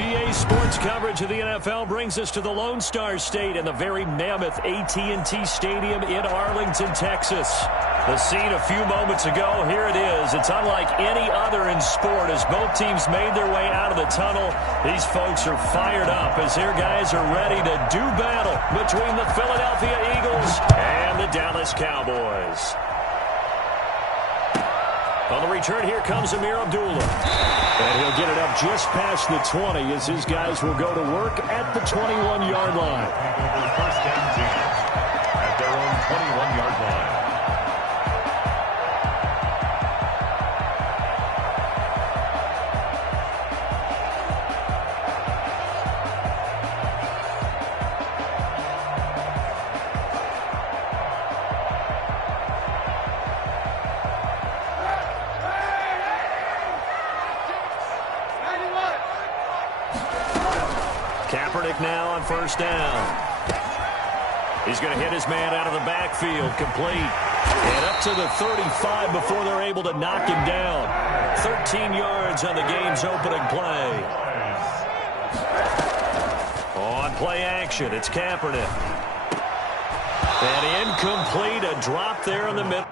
EA Sports coverage of the NFL brings us to the Lone Star State and the very mammoth AT&T Stadium in Arlington, Texas. The scene a few moments ago, here it is. It's unlike any other in sport as both teams made their way out of the tunnel. These folks are fired up as their guys are ready to do battle between the Philadelphia Eagles and the Dallas Cowboys. On the return, here comes Amir Abdullah. And he'll get it up just past the 20 as his guys will go to work at the 21-yard line. First and 10 at their own 21-yard line. Kaepernick now on first down. He's going to hit his man out of the backfield, complete. And up to the 35 before they're able to knock him down. 13 yards on the game's opening play. On play action, it's Kaepernick. And incomplete, a drop there in the middle.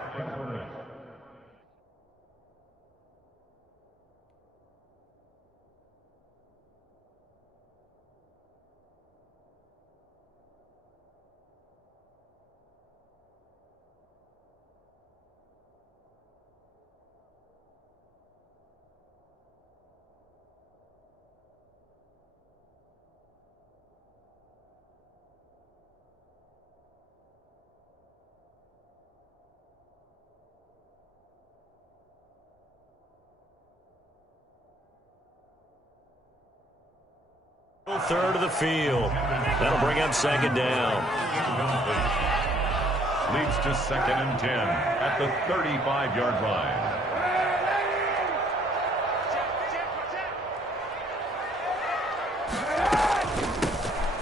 Third of the field. That'll bring up second down. Leads to second and 10 at the 35-yard line.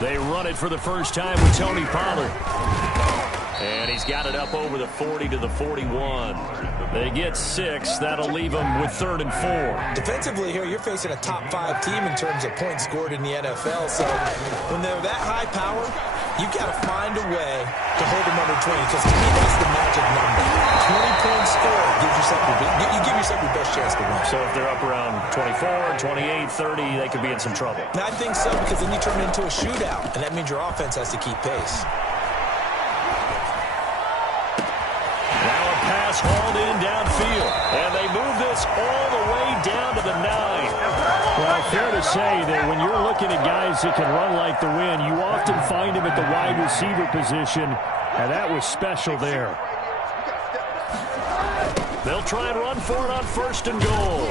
They run it for the first time with Tony Pollard. And he's got it up over the 40 to the 41. They get 6. That'll leave them with 3rd and 4. Defensively here, you're facing a top-5 team in terms of points scored in the NFL. So when they're that high power, you've got to find a way to hold them under 20. Because to me, that's the magic number. 20 points scored gives yourself you give yourself your best chance to win. So if they're up around 24, 28, 30, they could be in some trouble. And I think so, because then you turn it into a shootout. And that means your offense has to keep pace. Pass hauled in downfield, and they move this all the way down to the 9. Well, fair to say that when you're looking at guys that can run like the wind, you often find them at the wide receiver position, and that was special there. They'll try and run for it on 1st and goal.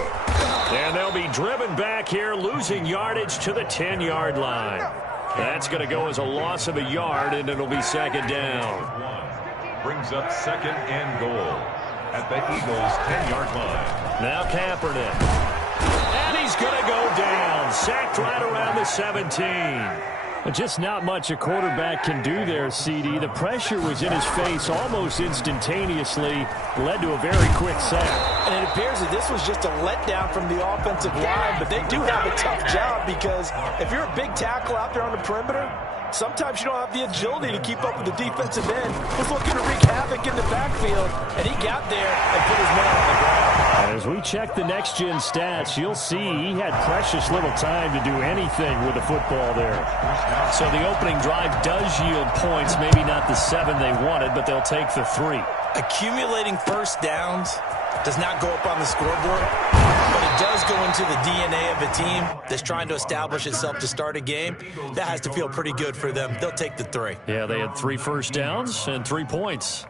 And they'll be driven back here, losing yardage to the 10-yard line. That's going to go as a loss of a yard, and it'll be second down. Brings up second and goal at the Eagles' 10-yard line. Now Kaepernick. And he's going to go down. Sacked right around the 17. Just not much a quarterback can do there, CD. The pressure was in his face almost instantaneously. Led to a very quick sack. And it appears that this was just a letdown from the offensive line. But they do have a tough job, because if you're a big tackle out there on the perimeter, sometimes you don't have the agility to keep up with the defensive end. Was looking to wreak havoc in the backfield, and he got there and put his man on the ground. As we check the next-gen stats, you'll see he had precious little time to do anything with the football there. So the opening drive does yield points, maybe not the 7 they wanted, but they'll take the 3. Accumulating first downs does not go up on the scoreboard, but it does go into the DNA of a team that's trying to establish itself to start a game. That has to feel pretty good for them. They'll take the 3. Yeah, they had 3 first downs and 3 points.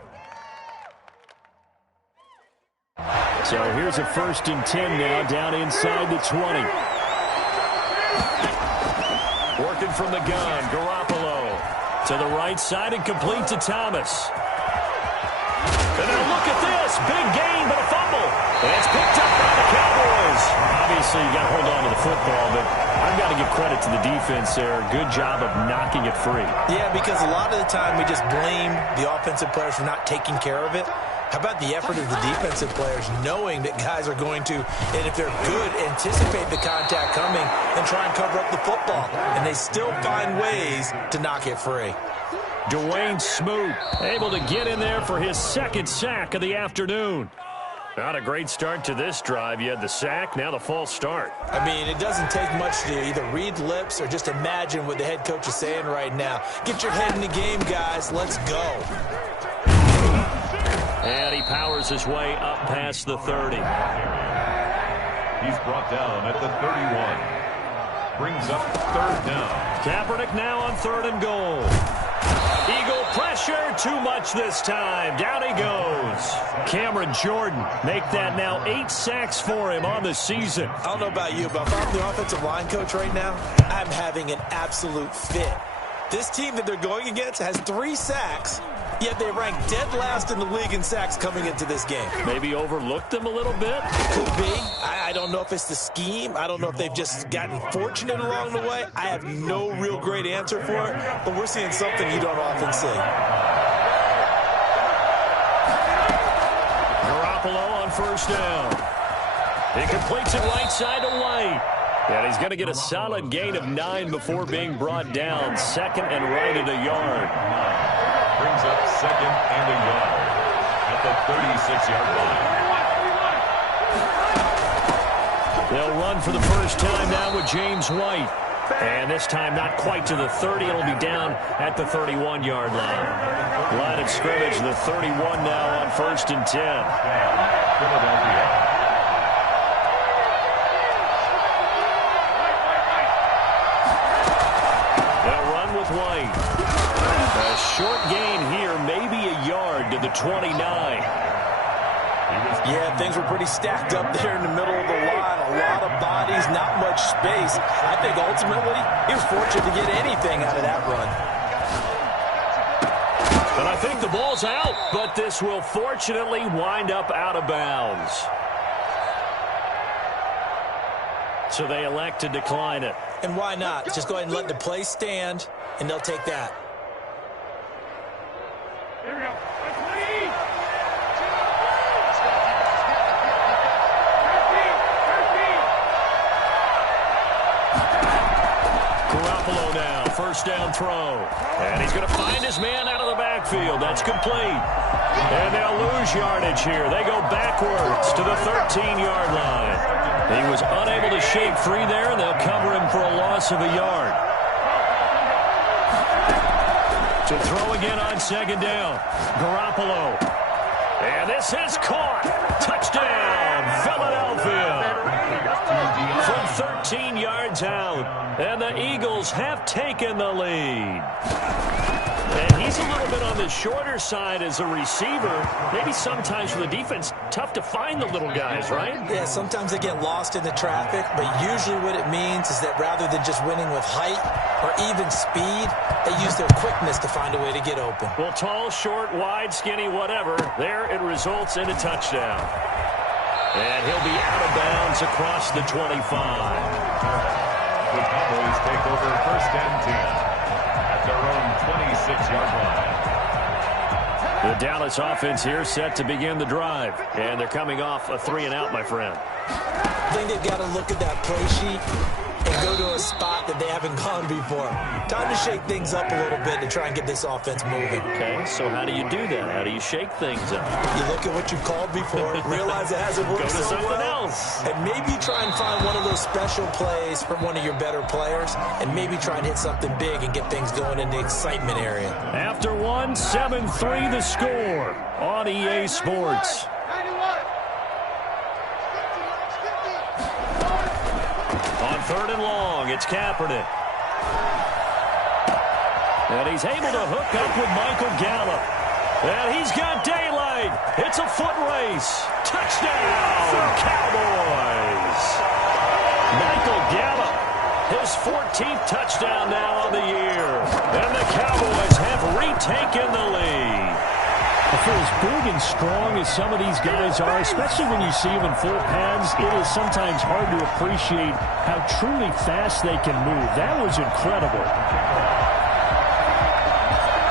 So here's a 1st and 10 now, down inside the 20. Working from the gun, Garoppolo to the right side and complete to Thomas. And now look at this, big gain, but a fumble. And it's picked up by the Cowboys. Obviously, you got to hold on to the football, but I've got to give credit to the defense there. Good job of knocking it free. Yeah, because a lot of the time we just blame the offensive players for not taking care of it. How about the effort of the defensive players knowing that guys are going to, and if they're good, anticipate the contact coming and try and cover up the football. And they still find ways to knock it free. Dwayne Smoot able to get in there for his second sack of the afternoon. Not a great start to this drive. You had the sack, now the false start. I mean, it doesn't take much to either read lips or just imagine what the head coach is saying right now. Get your head in the game, guys. Let's go. And he powers his way up past the 30. He's brought down at the 31. Brings up third down. Kaepernick now on 3rd and goal. Eagle pressure, too much this time. Down he goes. Cameron Jordan make that now 8 sacks for him on the season. I don't know about you, but if I'm the offensive line coach right now, I'm having an absolute fit. This team that they're going against has 3 sacks, yet they rank dead last in the league in sacks coming into this game. Maybe overlooked them a little bit? Could be. I don't know if it's the scheme. I don't know if they've just gotten fortunate along the way. I have no real great answer for it, but we're seeing something you don't often see. Garoppolo on 1st down. He completes it right side to White. And he's going to get a solid gain of 9 before being brought down. 2nd and right at a yard. Brings up 2nd and a yard at the 36-yard line. They'll run for the first time now with James White. And this time not quite to the 30. It'll be down at the 31-yard line. Line of scrimmage, the 31 now on 1st and 10. Philadelphia. They'll run with White. A short gain here, maybe a yard to the 29. Yeah, things were pretty stacked up there in the middle of the line. A lot of bodies, not much space. I think ultimately he was fortunate to get anything out of that run. And I think the ball's out, but this will fortunately wind up out of bounds. So they elect to decline it. And why not? Just go ahead and let the play stand, and they'll take that. Garoppolo now, 1st down throw. And he's going to find his man out of the backfield. That's complete. And they'll lose yardage here. They go backwards to the 13-yard line. He was unable to shake free there, and they'll cover him for a loss of a yard. To throw again on 2nd down. Garoppolo. And this is caught. Touchdown, Philadelphia. From 13 yards out. And the Eagles have taken the lead. And he's a little bit on the shorter side as a receiver. Maybe sometimes for the defense, tough to find the little guys, right? Yeah, sometimes they get lost in the traffic, but usually what it means is that rather than just winning with height or even speed, they use their quickness to find a way to get open. Well, tall, short, wide, skinny, whatever, there it results in a touchdown. And he'll be out of bounds across the 25. The Cowboys take over 1st and 10. Their own 26-yard line. The Dallas offense here set to begin the drive. And they're coming off a 3-and-out, my friend. I think they've got to look at that play sheet and go to a spot that they haven't gone before. Time to shake things up a little bit to try and get this offense moving. Okay, so how do you do that? How do you shake things up? You look at what you've called before, realize it hasn't worked Go to so something well, else. and maybe try and find one of those special plays from one of your better players, and maybe try and hit something big and get things going in the excitement area. After 1, 7-3 the score on EA Sports. On 3rd and long, it's Kaepernick. And he's able to hook up with Michael Gallup. And he's got daylight. It's a foot race. Touchdown, Cowboys. Michael Gallup, his 14th touchdown now on the year. And the Cowboys have retaken the lead. For as big and strong as some of these guys are, especially when you see them in full pads, it is sometimes hard to appreciate how truly fast they can move. That was incredible.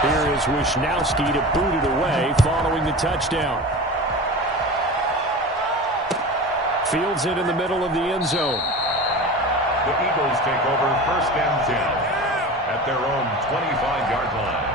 Here is Wishnowsky to boot it away following the touchdown. Fields it in the middle of the end zone. The Eagles take over 1st and 10 at their own 25-yard line.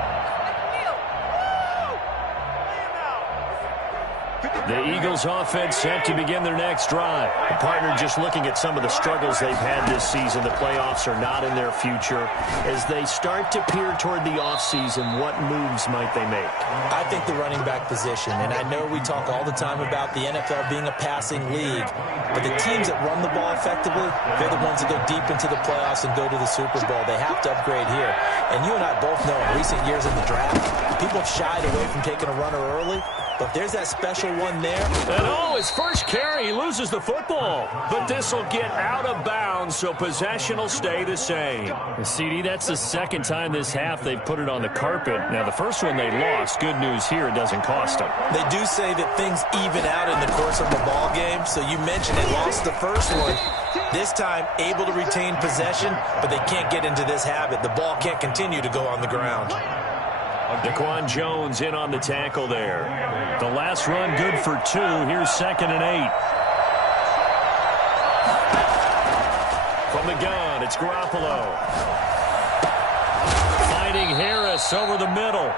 The Eagles offense set to begin their next drive. The partner, just looking at some of the struggles they've had this season, the playoffs are not in their future. As they start to peer toward the offseason, what moves might they make? I think the running back position, and I know we talk all the time about the NFL being a passing league, but the teams that run the ball effectively, they're the ones that go deep into the playoffs and go to the Super Bowl. They have to upgrade here. And you and I both know in recent years in the draft, people have shied away from taking a runner early. But there's that special one there. And his first carry, he loses the football. But this will get out of bounds, so possession will stay the same. CD, that's the second time this half they've put it on the carpet. Now, the first one they lost. Good news here, it doesn't cost them. They do say that things even out in the course of the ball game. So you mentioned they lost the first one. This time, able to retain possession, but they can't get into this habit. The ball can't continue to go on the ground. Daquan Jones in on the tackle there. The last run good for 2. Here's 2nd and 8. From the gun, it's Garoppolo. Finding Harris over the middle.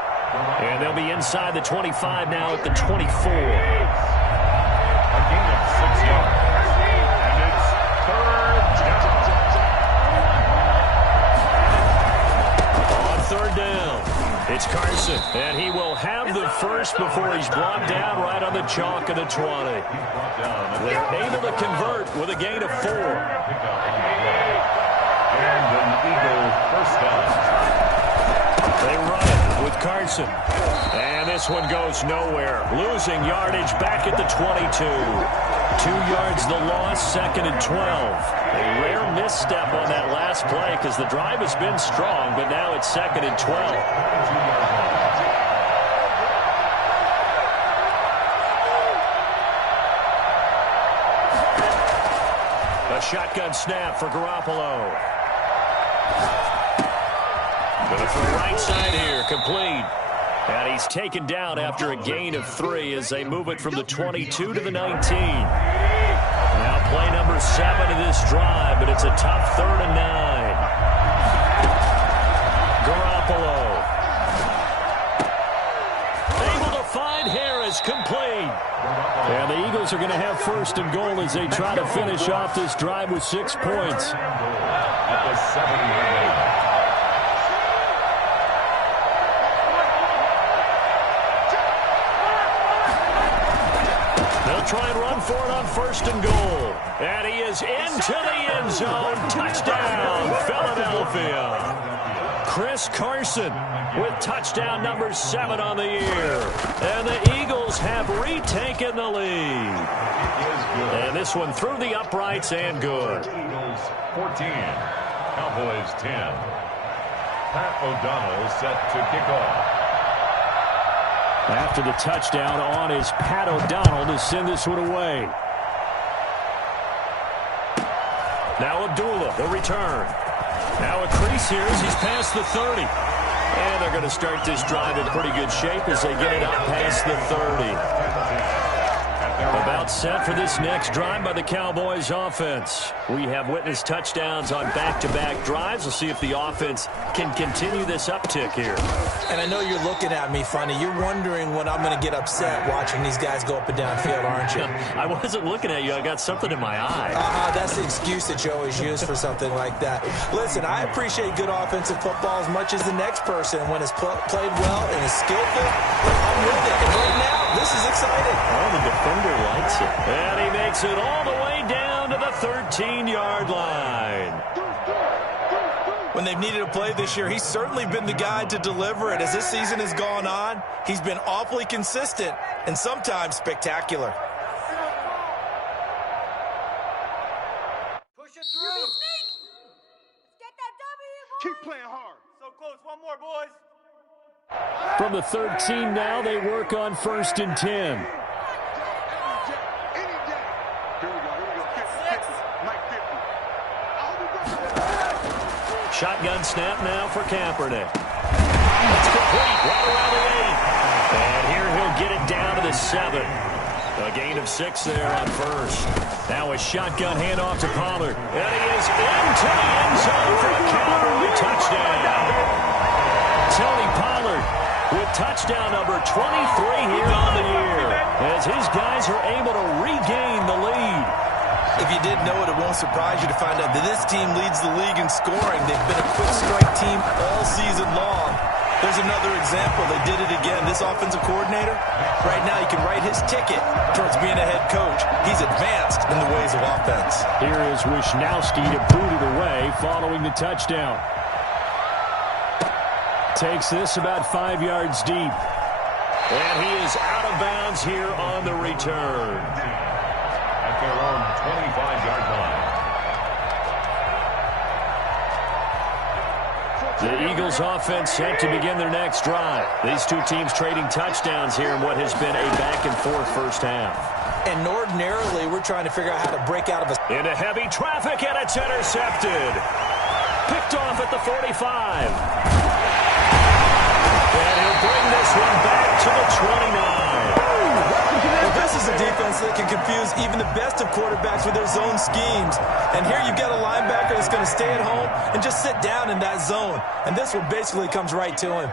And they'll be inside the 25 now at the 24. A gain of 6 yards. And it's 3rd down. On 3rd down. It's Carson, and he will have the first before he's brought down right on the chalk of the 20. They're able to convert with a gain of 4. And an Eagle 1st down. They run it with Carson. And this one goes nowhere. Losing yardage back at the 22. 2 yards the loss, 2nd and 12. A rare misstep on that last play because the drive has been strong, but now it's 2nd and 12. A shotgun snap for Garoppolo. Gonna throw right side here, complete. And he's taken down after a gain of 3 as they move it from the 22 to the 19. Now play number 7 of this drive, but it's a tough 3rd and 9. Garoppolo. Able to find Harris, complete. And the Eagles are going to have 1st and goal as they try to finish off this drive with 6 points. At the 7-yard line. Try and run for it on 1st and goal. And he is into the end zone. Touchdown, Philadelphia. Chris Carson with touchdown number 7 on the year. And the Eagles have retaken the lead. And this one through the uprights and good. Eagles 14, Cowboys 10. Pat O'Donnell set to kick off. After the touchdown on is Pat O'Donnell to send this one away. Now Abdullah, the return. Now a crease here as he's past the 30. And they're going to start this drive in pretty good shape as they get it up past the 30. About set for this next drive by the Cowboys offense. We have witnessed touchdowns on back-to-back drives. We'll see if the offense can continue this uptick here. And I know you're looking at me funny. You're wondering when I'm going to get upset watching these guys go up and down field, aren't you? I wasn't looking at you. I got something in my eye. That's the excuse that you always use for something like that. Listen, I appreciate good offensive football as much as the next person. When it's played well and is skillful, I'm with it. And right now, this is exciting. Oh, the defender likes it. And he makes it all the way down to the 13-yard line. When they've needed a play this year, he's certainly been the guy to deliver it. As this season has gone on, he's been awfully consistent and sometimes spectacular. Push it through. Let's get that W, boys. Keep playing hard. So close. One more, boys. From the 13 now, they work on 1st and 10. Shotgun snap now for Kaepernick. It's complete right around the 8. And here he'll get it down to the 7. A gain of 6 there on first. Now a shotgun handoff to Pollard. And he is into the end zone for a Cowboy touchdown. Tony Pollard with touchdown number 23 here on the year, as his guys are able to regain the lead. If you didn't know it, it won't surprise you to find out that this team leads the league in scoring. They've been a quick strike team all season long. There's another example. They did it again. This offensive coordinator, right now, he can write his ticket towards being a head coach. He's advanced in the ways of offense. Here is Wisnowski to boot it away following the touchdown. Takes this about 5 yards deep. And he is out of bounds here on the return. At their own 25-yard line. The Eagles offense set to begin their next drive. These two teams trading touchdowns here in what has been a back-and-forth first half. And ordinarily, we're trying to figure out how to break out of a... Into heavy traffic, and it's intercepted. Picked off at the 45. And he'll bring this one back to the 29. Well, this is a defense that can confuse even the best of quarterbacks with their zone schemes. And here you've got a linebacker that's going to stay at home and just sit down in that zone. And this one basically comes right to him.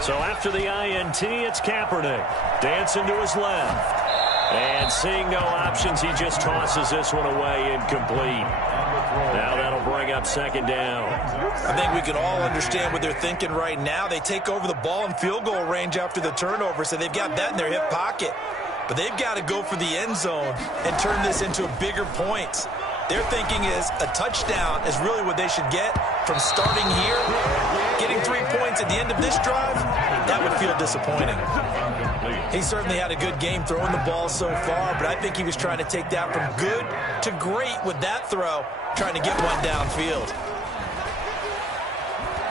So after the INT, it's Kaepernick. Dancing to his left. And seeing no options, he just tosses this one away incomplete. Now that'll bring up second down. I think we can all understand what they're thinking right now. They take over the ball in field goal range after the turnover, so they've got that in their hip pocket. But they've got to go for the end zone and turn this into bigger points. Their thinking is a touchdown is really what they should get from starting here. Getting 3 points at the end of this drive, that would feel disappointing. He certainly had a good game throwing the ball so far, but I think he was trying to take that from good to great with that throw, trying to get one downfield.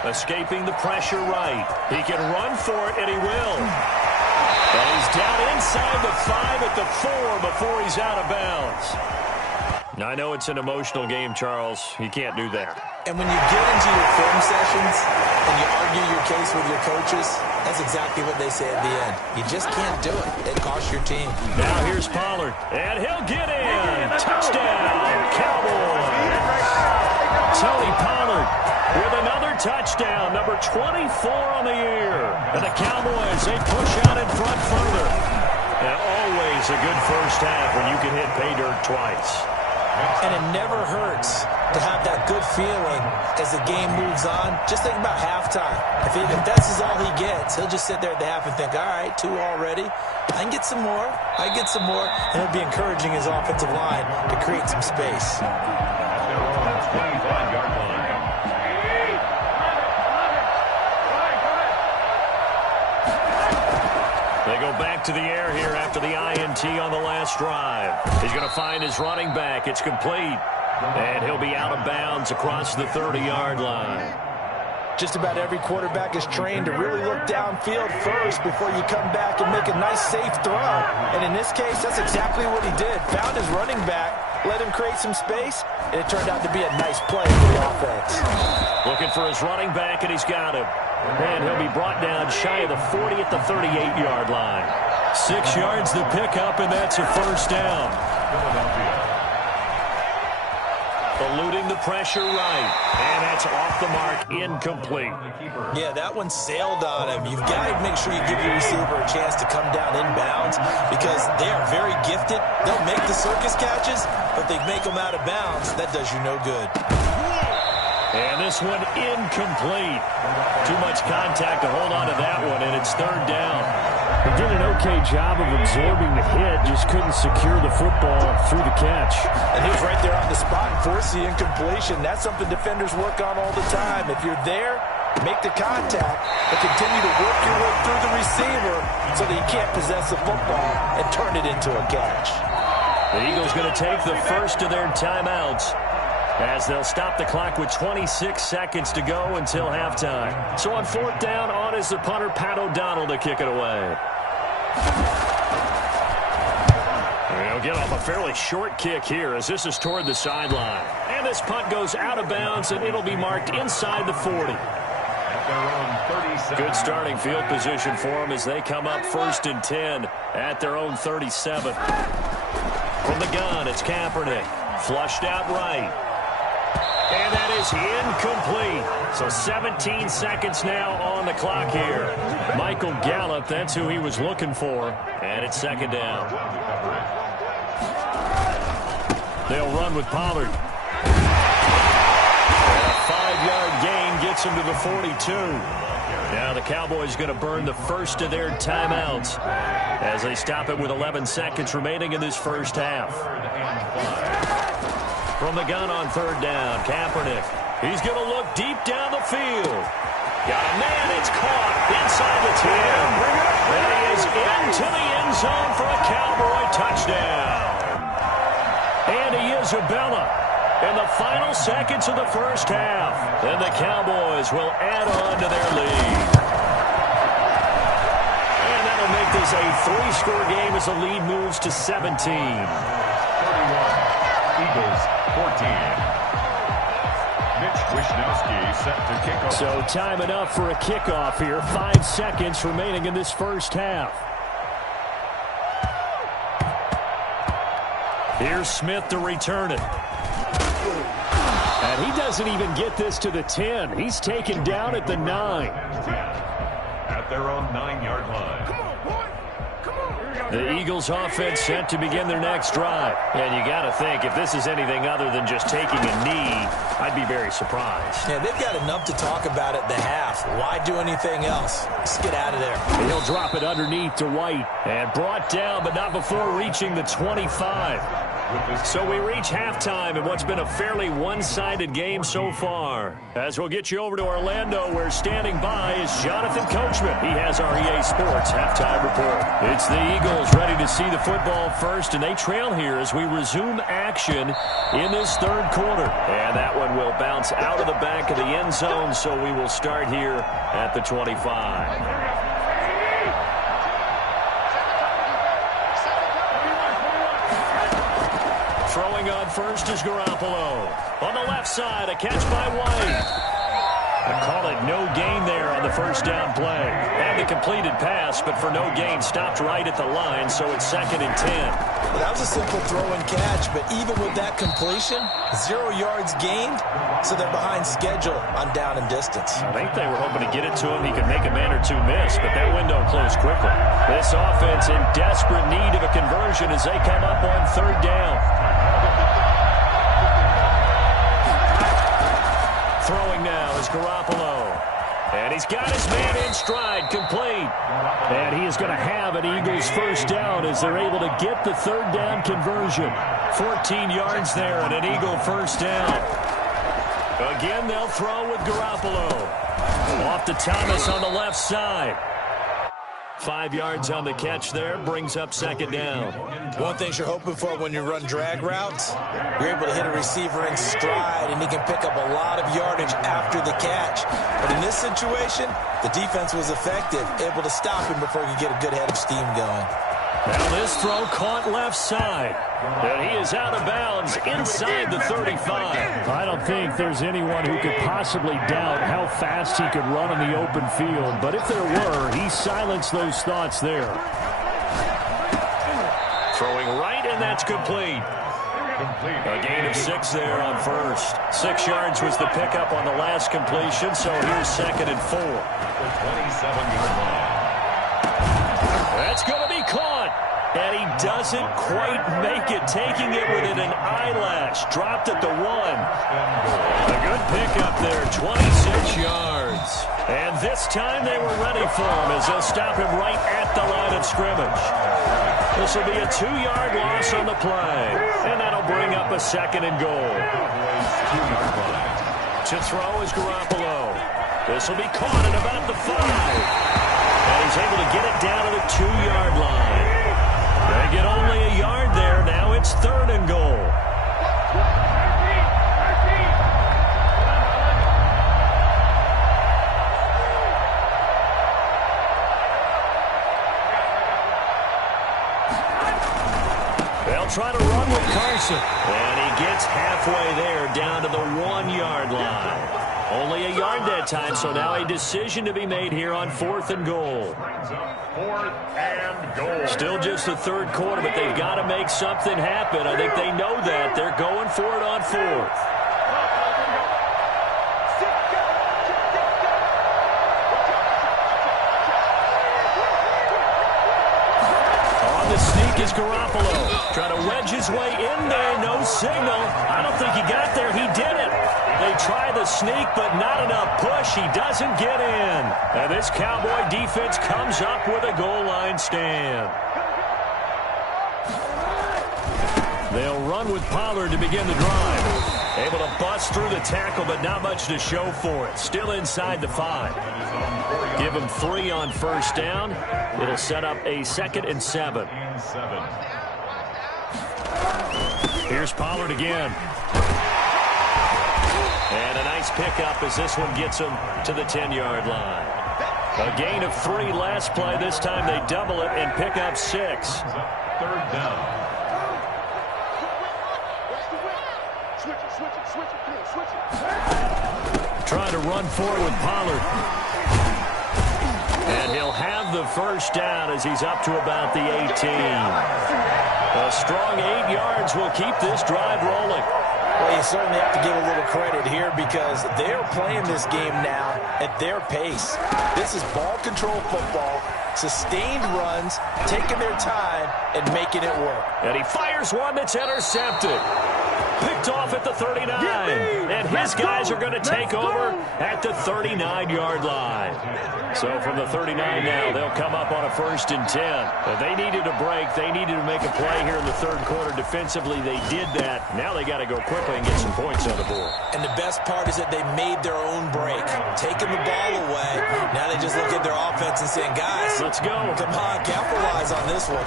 Escaping the pressure right. He can run for it, and he will. And he's down inside the 5 at the 4 before he's out of bounds. Now, I know it's an emotional game, Charles. You can't do that. And when you get into your film sessions and you argue your case with your coaches, that's exactly what they say at the end. You just can't do it. It costs your team. Now here's Pollard, and he'll get in. Touchdown, Cowboys. Tony Pollard with another touchdown, number 24 on the year. And the Cowboys, they push out in front further. And always a good first half when you can hit pay dirt twice. And it never hurts to have that good feeling as the game moves on. Just think about halftime. If this is all he gets, he'll just sit there at the half and think, all right, 2 already. I can get some more. I get some more. And he'll be encouraging his offensive line to create some space. Their own 25-yard line. They go back to the air here after the INT on the last drive. He's going to find his running back. It's complete. And he'll be out of bounds across the 30-yard line. Just about every quarterback is trained to really look downfield first before you come back and make a nice, safe throw. And in this case, that's exactly what he did. Found his running back, let him create some space, and it turned out to be a nice play for the offense. Looking for his running back, and he's got him. And he'll be brought down shy of the 40 at the 38-yard line. 6 yards to pick up, and that's a first down. Eluding the pressure right. And that's off the mark, incomplete. Yeah, that one sailed on him. You've got to make sure you give your receiver a chance to come down inbounds because they are very gifted. They'll make the circus catches, but they make them out of bounds. That does you no good. And this one incomplete. Too much contact to hold on to that one, and it's third down. He did an okay job of absorbing the hit, just couldn't secure the football through the catch. And he was right there on the spot and forced the incompletion. That's something defenders work on all the time. If you're there, make the contact, but continue to work your way through the receiver so that you can't possess the football and turn it into a catch. The Eagles going to take the first of their timeouts as they'll stop the clock with 26 seconds to go until halftime. So on fourth down, on is the punter, Pat O'Donnell, to kick it away. He'll get off a fairly short kick here as this is toward the sideline. And this punt goes out of bounds, and it'll be marked inside the 40. their own 37. Good starting field position for them as they come up 1st and 10 at their own 37. From the gun, it's Kaepernick. Flushed out right. And that is incomplete. So 17 seconds now on the clock here. Michael Gallup, that's who he was looking for. And it's 2nd down. They'll run with Pollard. And a 5-yard gain gets him to the 42. Now the Cowboys going to burn the first of their timeouts as they stop it with 11 seconds remaining in this first half. From the gun on 3rd down, Kaepernick. He's going to look deep down the field. Got a man, it's caught inside the 10. And he is into the end zone for a Cowboy touchdown. Andy Isabella in the final seconds of the first half. And the Cowboys will add on to their lead. And that'll make this a 3-score game as the lead moves to 17. 31. Eagles 14. Mitch Wishnowsky set to kick off. So time enough for a kickoff here. 5 seconds remaining in this first half. Here's Smith to return it. And he doesn't even get this to the 10. He's taken down at the 9. At their own 9-yard line. The Eagles offense set to begin their next drive. And you got to think, if this is anything other than just taking a knee, I'd be very surprised. Yeah, they've got enough to talk about at the half. Why do anything else? Just get out of there. And he'll drop it underneath to White. And brought down, but not before reaching the 25. So we reach halftime in what's been a fairly one-sided game so far. As we'll get you over to Orlando, where standing by is Jonathan Coachman. He has our EA Sports halftime report. It's the Eagles ready to see the football first, and they trail here as we resume action in this 3rd quarter. And that one will bounce out of the back of the end zone, so we will start here at the 25. Throwing on first is Garoppolo. On the left side, a catch by White. I call it no gain there on the first down play. Had the completed pass, but for no gain, stopped right at the line, so it's 2nd and 10. Well, that was a simple throw and catch, but even with that completion, 0 yards gained, so they're behind schedule on down and distance. I think they were hoping to get it to him. He could make a man or two miss, but that window closed quickly. This offense in desperate need of a conversion as they come up on 3rd down. Throwing now is Garoppolo. And he's got his man in stride, complete. And he is going to have an Eagles first down as they're able to get the 3rd down conversion. 14 yards there and an Eagle first down. Again, they'll throw with Garoppolo. Off to Thomas on the left side. 5 yards on the catch there, brings up 2nd down. One thing you're hoping for when you run drag routes, you're able to hit a receiver in stride, and he can pick up a lot of yardage after the catch. But in this situation, the defense was effective, able to stop him before he could get a good head of steam going. Now this throw caught left side. And he is out of bounds inside the 35. I don't think there's anyone who could possibly doubt how fast he could run in the open field. But if there were, he silenced those thoughts there. Throwing right, and that's complete. A gain of 6 there on first. 6 yards was the pickup on the last completion, so here's 2nd and 4. 27-yard line. That's going to be caught. And he doesn't quite make it, taking it within an eyelash. Dropped at the 1. A good pickup there, 26 yards. And this time they were ready for him as they'll stop him right at the line of scrimmage. This will be a 2-yard loss on the play. And that'll bring up a 2nd and goal. To throw is Garoppolo. This will be caught at about the 5. And he's able to get it down to the 2-yard line. They get only a yard there. Now it's 3rd and goal. They'll try to run with Carson. And he gets halfway there, down to the 1-yard line. Only a yard that time, so now a decision to be made here on 4th and goal. 4th and goal. Still just the third quarter, but they've got to make something happen. I think they know that. They're going for it on 4th. On the sneak is Garoppolo. Trying to wedge his way in there. No signal. I don't think he got there. He did it. They try the sneak, but not enough push. He doesn't get in. And this Cowboy defense comes up with a goal line stand. They'll run with Pollard to begin the drive. Able to bust through the tackle, but not much to show for it. Still inside the 5. Give him 3 on first down. It'll set up a 2nd and 7. Here's Pollard again. And a nice pickup as this one gets him to the 10-yard line. A gain of 3 last play. This time they double it and pick up 6. 3rd down. Trying to run forward with Pollard. And he'll have the first down as he's up to about the 18. A strong 8 yards will keep this drive rolling. Well, you certainly have to give a little credit here because they're playing this game now at their pace. This is ball control football, sustained runs, taking their time, and making it work. And he fires one that's intercepted. Picked off at the 39. And his guys are going to take over at the 39-yard line. So from the 39 now, they'll come up on a 1st and 10. But they needed a break. They needed to make a play here in the 3rd quarter. Defensively, they did that. Now they got to go quickly and get some points on the board. And the best part is that they made their own break, taking the ball away. Now they just look at their offense and saying, guys, let's go. Come on, capitalize on this one.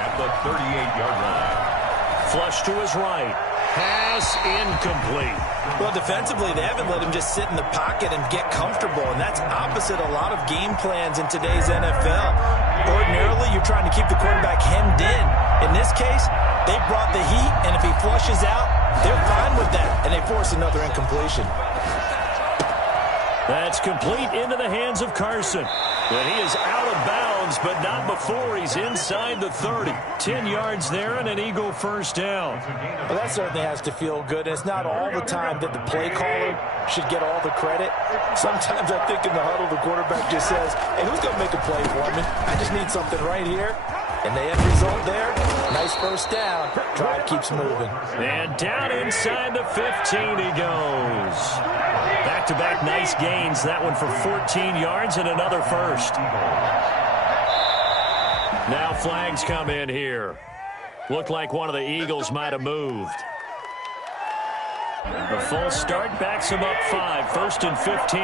At the 38-yard line. Flush to his right. Pass incomplete. Well, defensively, they haven't let him just sit in the pocket and get comfortable, and that's opposite a lot of game plans in today's NFL. Ordinarily, you're trying to keep the quarterback hemmed in. In this case, they brought the heat, and if he flushes out, they're fine with that, and they force another incompletion. That's complete into the hands of Carson. But he is out of bounds, but not before he's inside the 30. 10 yards there and an Eagle first down. Well, that certainly has to feel good. It's not all the time that the play caller should get all the credit. Sometimes I think in the huddle, the quarterback just says, hey, who's going to make a play for me? I just need something right here. And the end result there, nice first down. Drive keeps moving. And down inside the 15 he goes. Back-to-back nice gains. That one for 14 yards and another first. Now flags come in here. Looked like one of the Eagles might have moved. A false start backs him up 5. 1st and 15.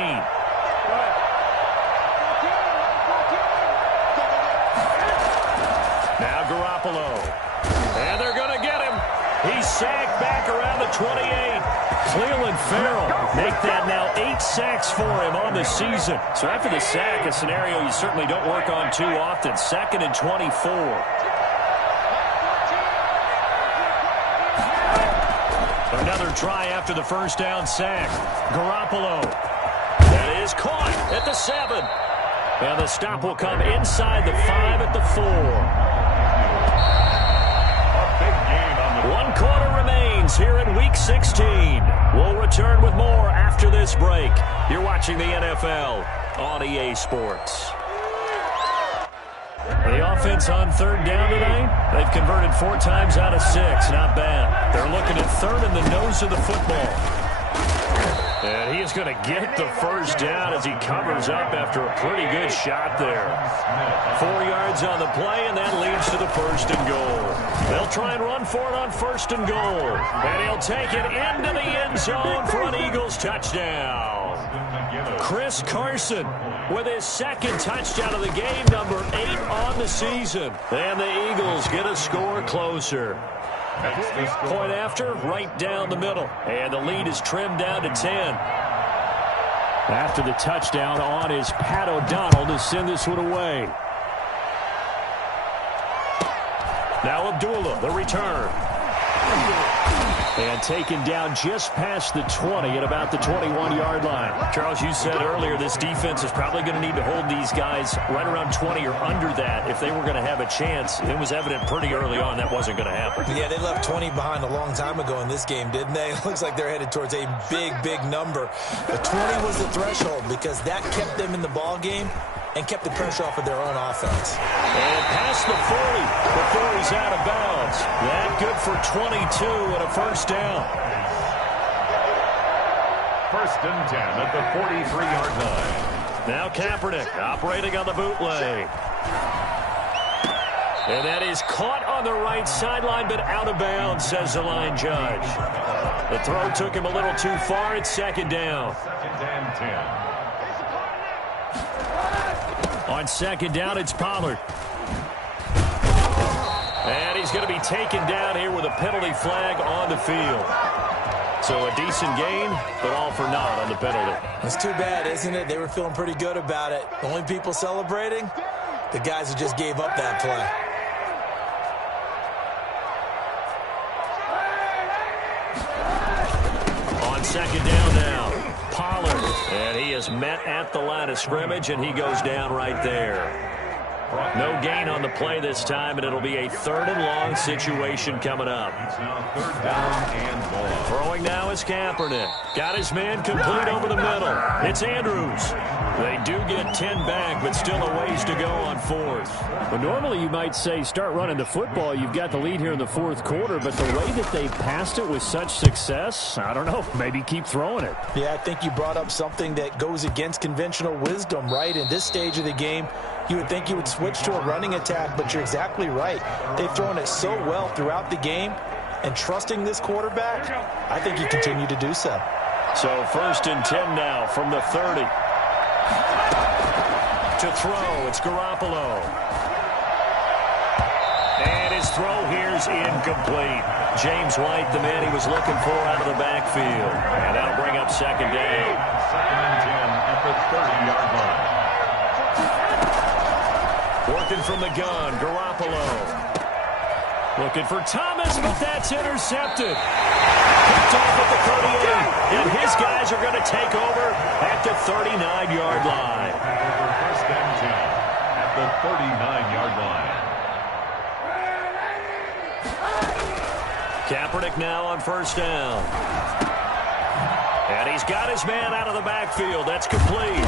Now Garoppolo. And they're going to get him. He's sacked back around the 28. Cleveland Farrell make that now 8 sacks for him on the season. So after the sack, a scenario you certainly don't work on too often. 2nd and 24. Another try after the first down sack. Garoppolo. That is caught at the 7. And the stop will come inside the 5 at the 4. 1 quarter remains here in Week 16. We'll return with more after this break. You're watching the NFL on EA Sports. The offense on 3rd down tonight, they've converted 4 times out of 6. Not bad. They're looking at 3rd in the nose of the football. And he is going to get the first down as he covers up after a pretty good shot there. 4 yards on the play, and that leads to the 1st and goal. They'll try and run for it on 1st and goal. And he'll take it into the end zone for an Eagles touchdown. Chris Carson with his 2nd touchdown of the game, number 8 on the season. And the Eagles get a score closer. Point after, right down the middle. And the lead is trimmed down to 10. After the touchdown on is Pat O'Donnell to send this one away. Now Abdullah, the return. And taken down just past the 20 at about the 21-yard line. Charles, you said earlier this defense is probably going to need to hold these guys right around 20 or under that if they were going to have a chance. It was evident pretty early on that wasn't going to happen. Yeah, they left 20 behind a long time ago in this game, didn't they? It looks like they're headed towards a big, big number. But 20 was the threshold because that kept them in the ball game and kept the pressure off of their own offense. And past the 40 before he's out of bounds. That good for 22 and a first down. First and 10 at the 43-yard line. Now Kaepernick operating on the bootleg. And that is caught on the right sideline, but out of bounds, says the line judge. The throw took him a little too far. It's second down. Second and 10. On second down, it's Pollard. And he's going to be taken down here with a penalty flag on the field. So a decent gain, but all for naught on the penalty. It's too bad, isn't it? They were feeling pretty good about it. The only people celebrating, the guys who just gave up that play. On second down now, Pollard. And he is met at the line of scrimmage, and he goes down right there. No gain on the play this time, and it'll be a third and long situation coming up. Third down and ball. Throwing now is Kaepernick. Got his man complete over the middle. It's Andrews. They do get 10 back, but still a ways to go on fourth. Well, normally you might say start running the football. You've got the lead here in the fourth quarter, but the way that they passed it with such success, I don't know, maybe keep throwing it. Yeah, I think you brought up something that goes against conventional wisdom, right? In this stage of the game, you would think you would switch to a running attack, but you're exactly right. They've thrown it so well throughout the game, and trusting this quarterback, I think you continue to do so. So first and 10 now from the 30. To throw, it's Garoppolo. And his throw here's incomplete. James White, the man he was looking for out of the backfield. And that'll bring up second down. Second and 10 at the 30-yard line. Working from the gun, Garoppolo. Looking for Thomas, but that's intercepted. Picked off at the 38, and his guys are going to take over at the 39-yard line. First and 10 at the 39-yard line. Kaepernick now on first down. And he's got his man out of the backfield. That's complete.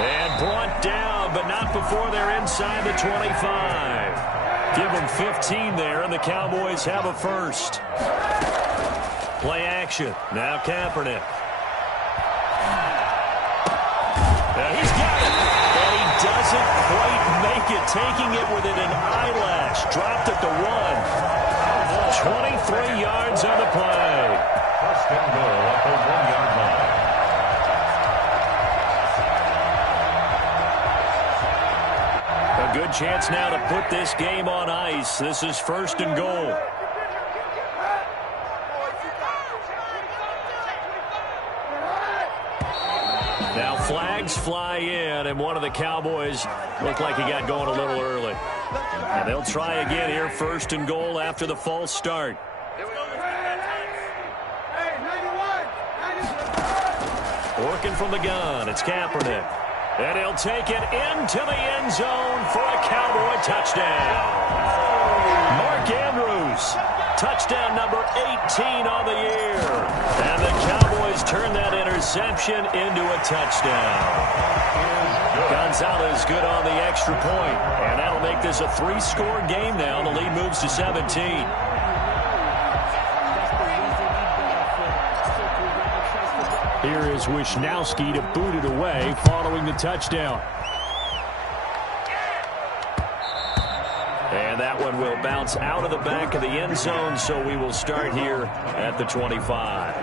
And brought down, but not before they're inside the 25. Give them 15 there, and the Cowboys have a first. Play action. Now Kaepernick. He's got it. And he doesn't quite make it. Taking it within an eyelash. Dropped at the 1. 23 yards on the play. First and goal at the 1-yard line. A good chance now to put this game on ice. This is first and goal. Now flags fly in, and one of the Cowboys looked like he got going a little early. And they'll try again here, first and goal after the false start. Working from the gun, it's Kaepernick. And he'll take it into the end zone for a Cowboy touchdown. Mark Andrews, touchdown number 18 on the year. And the Cowboys turn that interception into a touchdown. Gonzalez good on the extra point. And that'll make this a 3-score game now. The lead moves to 17. Here is Wisnowski to boot it away following the touchdown. And that one will bounce out of the back of the end zone, so we will start here at the 25.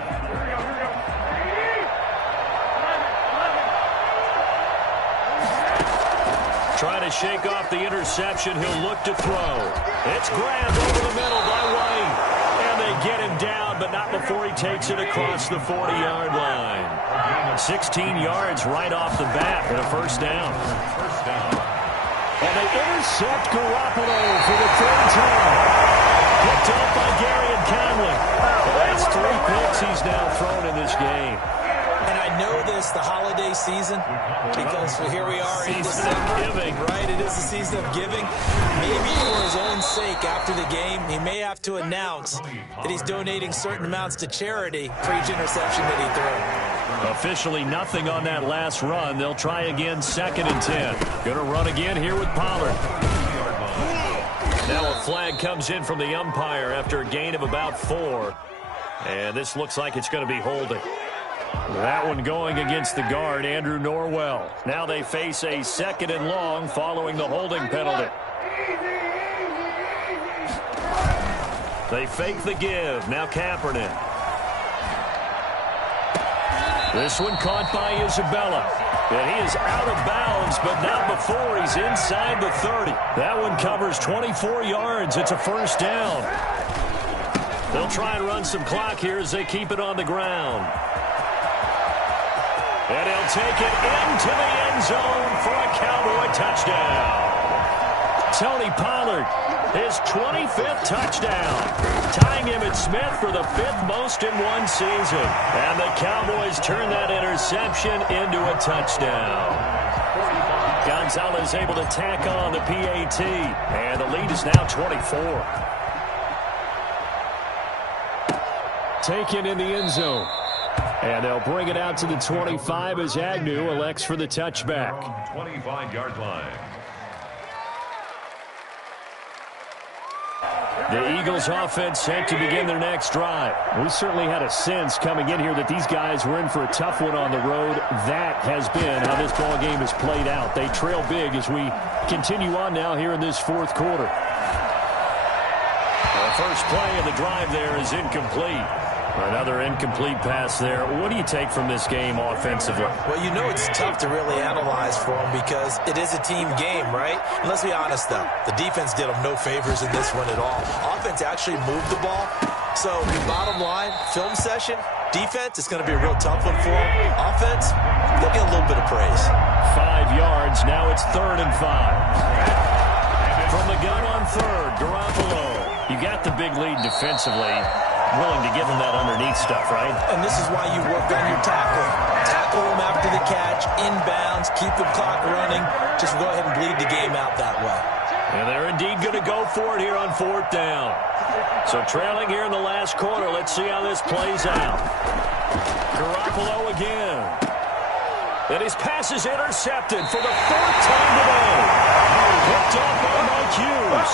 Trying to shake off the interception. He'll look to throw. It's grabbed over the middle by White. And they get him down, but not before he takes it across the 40-yard line. 16 yards right off the bat and a first down. And they intercept Garoppolo for the third time. Picked up by Gary and Conley. That's 3 miss the holiday season? Because here we are in December, right? It is the season of giving. Maybe for his own sake, after the game, he may have to announce that he's donating certain amounts to charity for each interception that he threw. Officially nothing on that last run. They'll try again, 2nd and 10. Going to run again here with Pollard. Now a flag comes in from the umpire after a gain of about 4. And this looks like it's going to be holding. That one going against the guard, Andrew Norwell. Now they face a 2nd and long following the holding penalty. They fake the give. Now Kaepernick. This one caught by Isabella. And he is out of bounds, but not before he's inside the 30. That one covers 24 yards. It's a 1st down. They'll try and run some clock here as they keep it on the ground. And he'll take it into the end zone for a Cowboy touchdown. Tony Pollard, his 25th touchdown, tying Emmitt Smith for the 5th most in one season. And the Cowboys turn that interception into a touchdown. Gonzalez able to tack on the PAT, and the lead is now 24. Taken in the end zone. And they'll bring it out to the 25 as Agnew elects for the touchback. 25-yard line. The Eagles offense set to begin their next drive. We certainly had a sense coming in here that these guys were in for a tough one on the road. That has been how this ball game has played out. They trail big as we continue on now here in this 4th quarter. The first play of the drive there is incomplete. Another incomplete pass there. What do you take from this game offensively? Well, you know it's tough to really analyze for them because it is a team game, right? And let's be honest, though. The defense did them no favors in this one at all. Offense actually moved the ball. So, bottom line, film session, defense, it's going to be a real tough one for them. Offense, they'll get a little bit of praise. 5 yards. Now it's 3rd and 5. From the gun on 3rd, Garoppolo. You got the big lead defensively. Willing to give them that underneath stuff, right? And this is why you work on your tackle. Tackle them after the catch, inbounds, keep the clock running. Just go ahead and bleed the game out that way. And they're indeed going to go for it here on 4th down. So trailing here in the last quarter. Let's see how this plays out. Garoppolo again. And his pass is intercepted for the 4th time today. Picked off by Mike Hughes.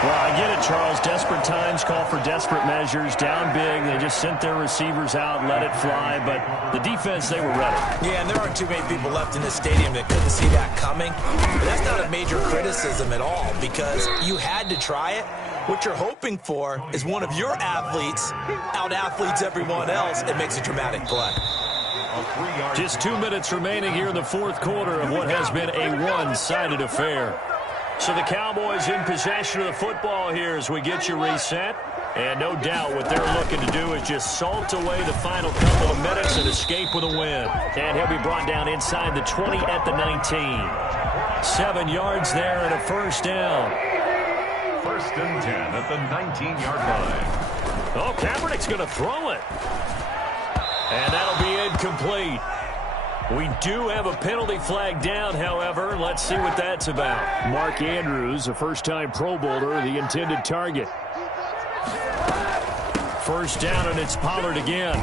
Well, I get it, Charles. Desperate times call for desperate measures. Down big, they just sent their receivers out, let it fly. But the defense, they were ready. Yeah, and there aren't too many people left in this stadium that couldn't see that coming. But that's not a major criticism at all because you had to try it. What you're hoping for is one of your athletes out-athletes everyone else and makes a dramatic play. Just 2 minutes remaining here in the 4th quarter of what has been a one-sided affair. So the Cowboys in possession of the football here as we get you reset. And no doubt what they're looking to do is just salt away the final couple of minutes and escape with a win. And he'll be brought down inside the 20 at the 19. 7 yards there and a 1st down. 1st and 10 at the 19-yard line. Oh, Kaepernick's going to throw it. And that'll be incomplete. We do have a penalty flag down, however. Let's see what that's about. Mark Andrews, a first-time Pro Bowler, the intended target. 1st down, and it's Pollard again.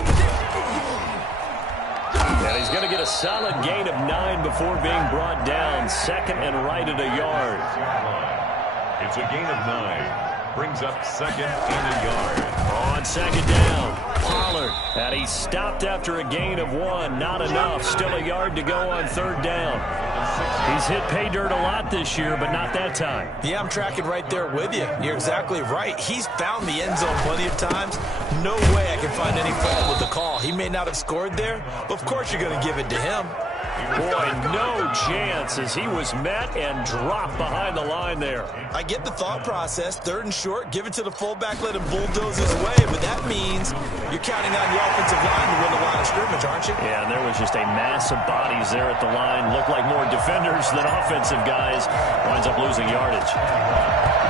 And he's going to get a solid gain of 9 before being brought down. 2nd and right at a yard. It's a gain of 9. Brings up 2nd and a yard. On 2nd down, Pollard. And he stopped after a gain of 1. Not enough. Still a yard to go on 3rd down. He's hit pay dirt a lot this year, but not that time. Yeah, I'm tracking right there with you. You're exactly right. He's found the end zone plenty of times. No way I can find any fault with the call. He may not have scored there, but of course you're going to give it to him. Boy, no chance as he was met and dropped behind the line there. I get the thought process. 3rd and short, give it to the fullback, let him bulldoze his way. But that means you're counting on your offensive line to win the line of scrimmage, aren't you? Yeah, and there was just a mass of bodies there at the line. Looked like more defenders than offensive guys. Winds up losing yardage.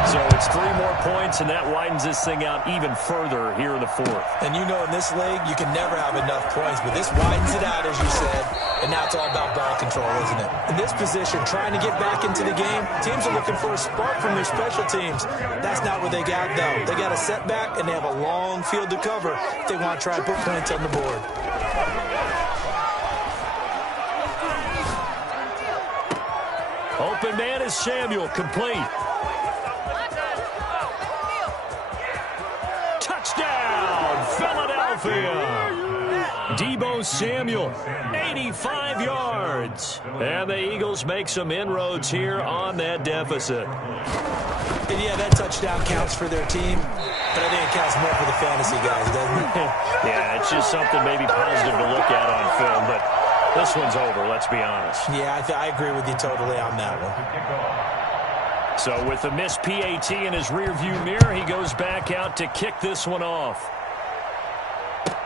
So it's 3 more points, and that widens this thing out even further here in the 4th. And you know in this league, you can never have enough points, but this widens it out, as you said, and now it's all about ball control, isn't it? In this position, trying to get back into the game, teams are looking for a spark from their special teams. That's not what they got, though. They got a setback, and they have a long field to cover if they want to try and put points on the board. Open man is Samuel, complete. Touchdown, Philadelphia. Deebo Samuel, 85 yards. And the Eagles make some inroads here on that deficit. And yeah, that touchdown counts for their team, but I think it counts more for the fantasy guys, doesn't it? Yeah, it's just something maybe positive to look at on film, but this one's over, let's be honest. Yeah, I agree with you totally on that one. So with the missed PAT in his rearview mirror, he goes back out to kick this one off.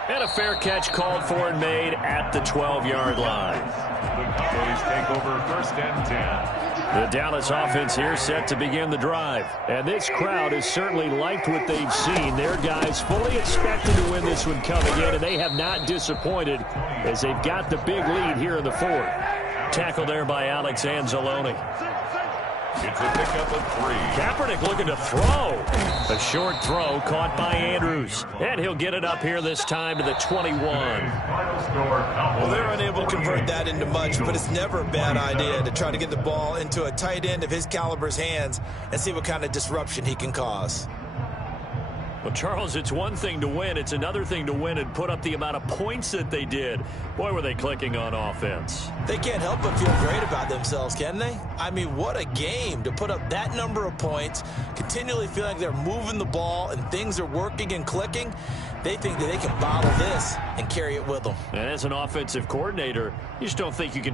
And a fair catch called for and made at the 12-yard line. The Cowboys take over 1st and 10. The Dallas offense here set to begin the drive. And this crowd has certainly liked what they've seen. Their guys fully expected to win this one coming in, and they have not disappointed as they've got the big lead here in the 4th. Tackle there by Alex Anzalone. It's a pickup of 3. Kaepernick looking to throw. A short throw caught by Andrews. And he'll get it up here this time to the 21. Well, they're unable to convert that into much, but it's never a bad idea to try to get the ball into a tight end of his caliber's hands and see what kind of disruption he can cause. Well, Charles, it's one thing to win. It's another thing to win and put up the amount of points that they did. Boy, were they clicking on offense. They can't help but feel great about themselves, can they? I mean, what a game to put up that number of points, continually feel like they're moving the ball and things are working and clicking. They think that they can bottle this and carry it with them. And as an offensive coordinator, you just don't think you can